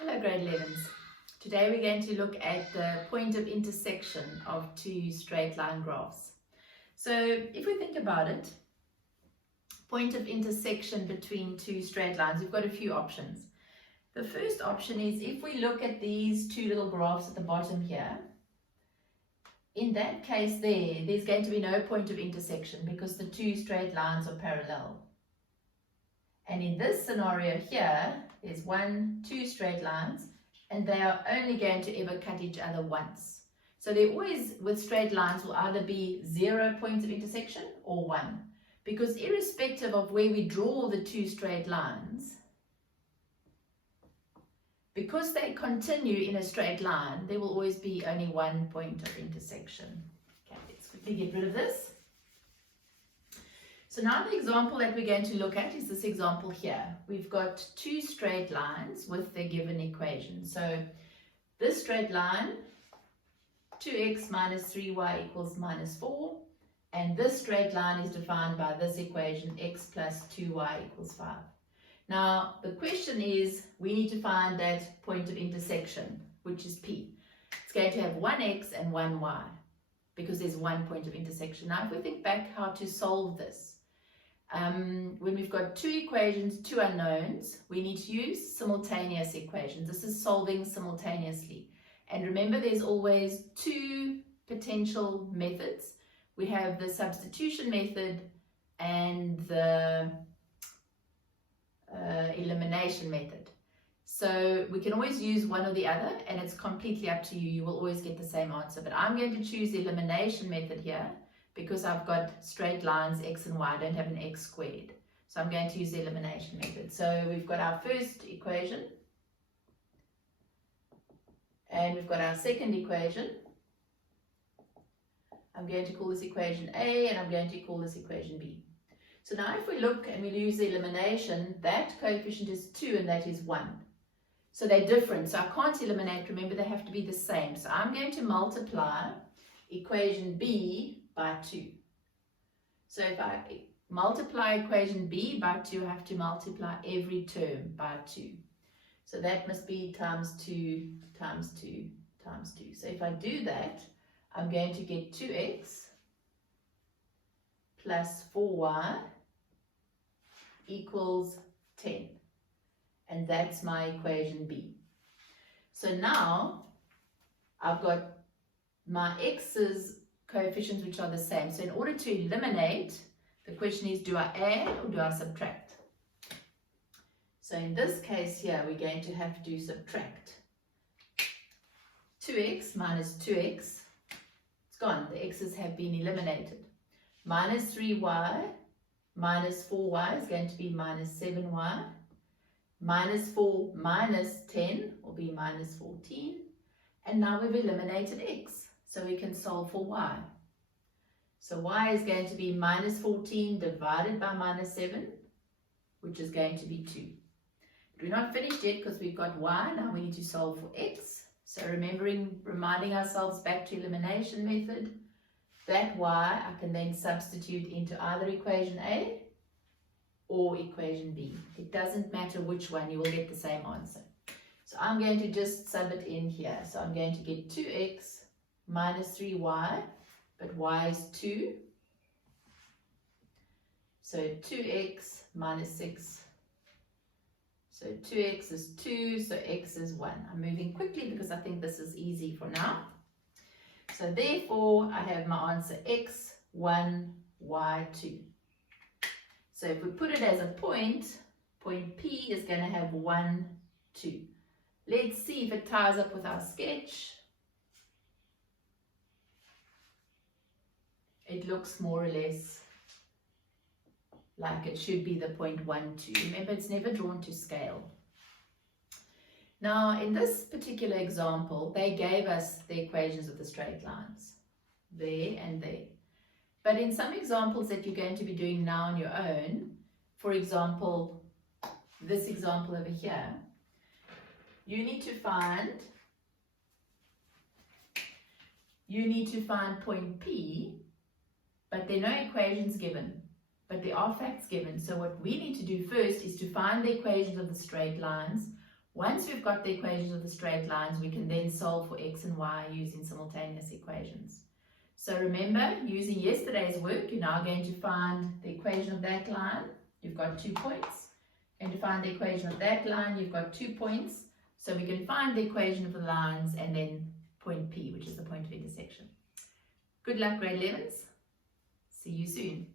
Hello grade 11s. Today we're going to look at the point of intersection of two straight line graphs. So if we think about it, point of intersection between two straight lines, we've got a few options. The first option is if we look at these two little graphs at the bottom here, in that case there's going to be no point of intersection because the two straight lines are parallel. And in this scenario here, there's two straight lines, and they are only going to ever cut each other once. So there always, with straight lines, will either be 0 points of intersection or 1. Because irrespective of where we draw the two straight lines, because they continue in a straight line, there will always be only 1 point of intersection. Okay, let's quickly get rid of this. So now the example that we're going to look at is this example here. We've got two straight lines with the given equation. So this straight line, 2x minus 3y equals minus 4. And this straight line is defined by this equation, x plus 2y equals 5. Now the question is, we need to find that point of intersection, which is P. It's going to have one x and one y, because there's 1 point of intersection. Now if we think back how to solve this, when we've got two equations, two unknowns, we need to use simultaneous equations. This is solving simultaneously. And remember, there's always two potential methods. We have the substitution method and the elimination method. So we can always use one or the other, and it's completely up to you. You will always get the same answer. But I'm going to choose the elimination method here, because I've got straight lines x and y, I don't have an x squared. So I'm going to use the elimination method. So we've got our first equation, and we've got our second equation. I'm going to call this equation A, and I'm going to call this equation B. So now if we look and we use the elimination, that coefficient is 2 and that is 1. So they're different, so I can't eliminate. Remember, they have to be the same. So I'm going to multiply equation B by 2. So if I multiply equation B by 2, I have to multiply every term by 2. So that must be times 2 times 2 times 2. So if I do that, I'm going to get 2x plus 4y equals 10. And that's my equation B. So now I've got my x's coefficients which are the same. So in order to eliminate, the question is, do I add or do I subtract? So in this case here, we're going to have to subtract. 2x minus 2x, it's gone. The x's have been eliminated. Minus 3y minus 4y is going to be minus 7y. Minus 4 minus 10 will be minus 14. And now we've eliminated x. So we can solve for y. So y is going to be minus 14 divided by minus 7, which is going to be 2. But we're not finished yet because we've got y. Now we need to solve for x. So reminding ourselves back to elimination method, that y I can then substitute into either equation A or equation B. It doesn't matter which one, you will get the same answer. So I'm going to just sub it in here. So I'm going to get 2x minus 3y, but y is 2. So 2x minus 6. So 2x is 2, so x is 1. I'm moving quickly because I think this is easy for now. So therefore, I have my answer x, 1, y, 2. So if we put it as a point, point P is going to have 1, 2. Let's see if it ties up with our sketch. It looks more or less like it should be the point 1, 2. Remember, it's never drawn to scale. Now, in this particular example, they gave us the equations of the straight lines, there and there. But in some examples that you're going to be doing now on your own, for example, this example over here, you need to find point P, but there are no equations given, but there are facts given. So what we need to do first is to find the equations of the straight lines Once we've got the equations of the straight lines, we can then solve for x and y using simultaneous equations. So remember, using yesterday's work, you're now going to find the equation of that line. You've got 2 points. And to find the equation of that line, you've got 2 points. So we can find the equation of the lines and then point P, which is the point of intersection. Good luck, grade 11s. See you soon.